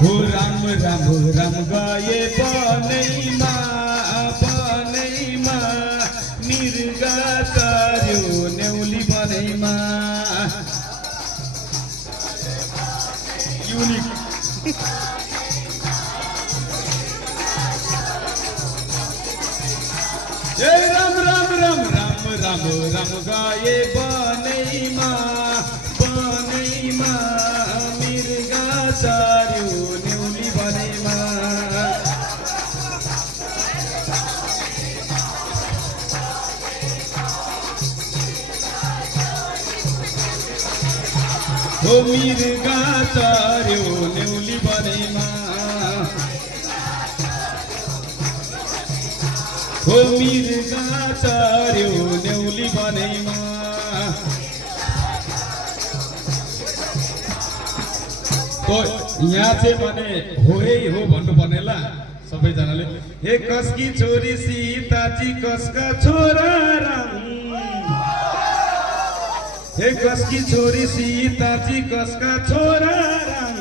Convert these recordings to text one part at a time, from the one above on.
हो राम राम राम गए बनैमा मिर्गा चर्यो नेउली बनैमा युनिक ए राम राम राम राम राम राम गए बनैमा मिर्गा चर्यो नेउली बनैमा हो मिर्गा चर्यो नेउली बनैमा हो मिर्गा चर्यो नेउली बनैमा तो यहाँ चाहिँ भने होै हो भन्नुपर्ने ल सबैजनाले हे कसकी छोरी सीताजी कसका छोरा राम हे कसकी छोरी सीताजी कसका छोरा राम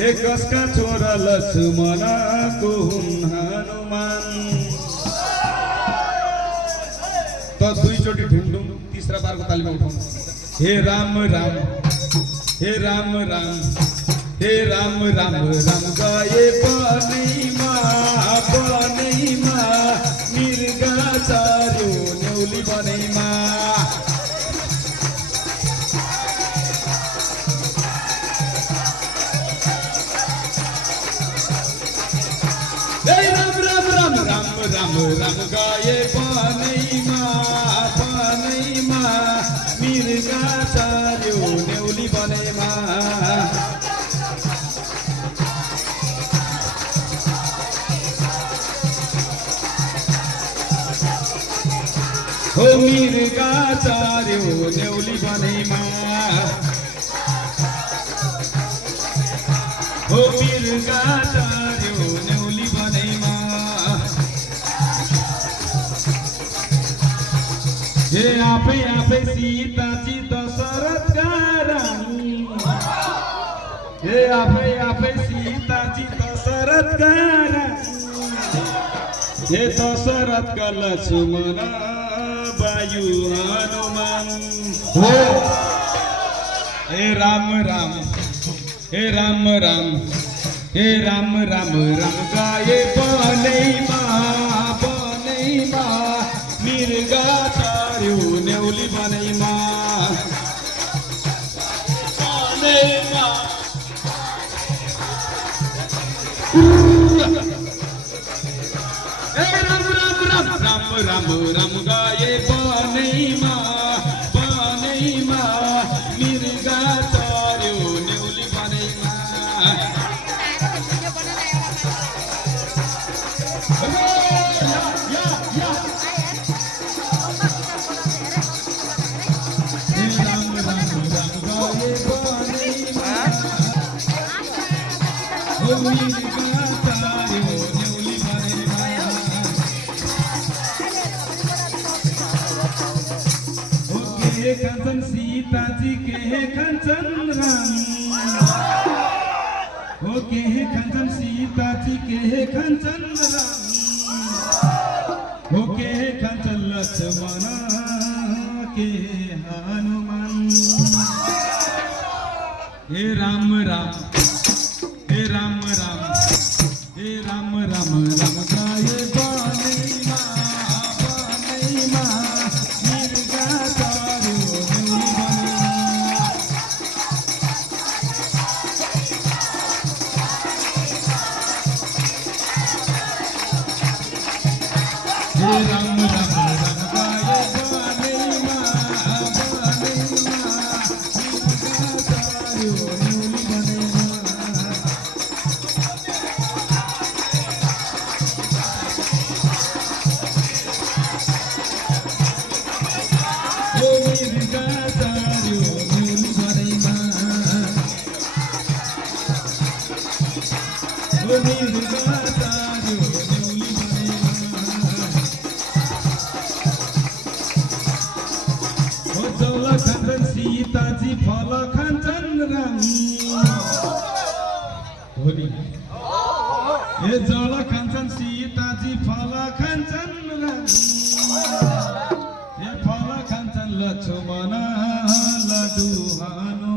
हे कसका छोरा लक्ष्मणको हुन् हनुमान त दुईचोटि ढुङढुङ तीसरा बारको तालीमा उठाउनु हे राम राम हे राम राम हे राम राम राम गए बनैमा मिर्गा चर्यो नेउली बनैमा हे राम राम राम राम राम राम गए बनैमा मिर्गा चर्यो नेउली बनैमा हो मिर्गा चर्यो नेउली बनैमा हो मिर्गा चर्यो नेउली बनैमा हे आफै सीताजी दशरथका रानी हे आफै सीताजी दशरथका रानी हे दशरथका लक्ष्मण वायु हनुमान हो हे राम राम हे राम राम हे राम राम राम गए बनैमा मिर्गा चर्यो नेउली बनैमा हे राम राम राम राम राम राम गए बनैमा मिर्गा चर्यो नेउली बनैमा कंचन सीताजी के कंचन राम हो के कंचन सीताजी के कंचन राम हो के कंचन लक्ष्मण के हनुमान हे राम राम हे राम राम हे राम राम राम गाये बनैमा मिर्गा चर्यो नेउली बनैमा हे राम राम राम गाये बनैमा मिर्गा चर्यो नेउली बनैमा लक्ष्मण लडुहानो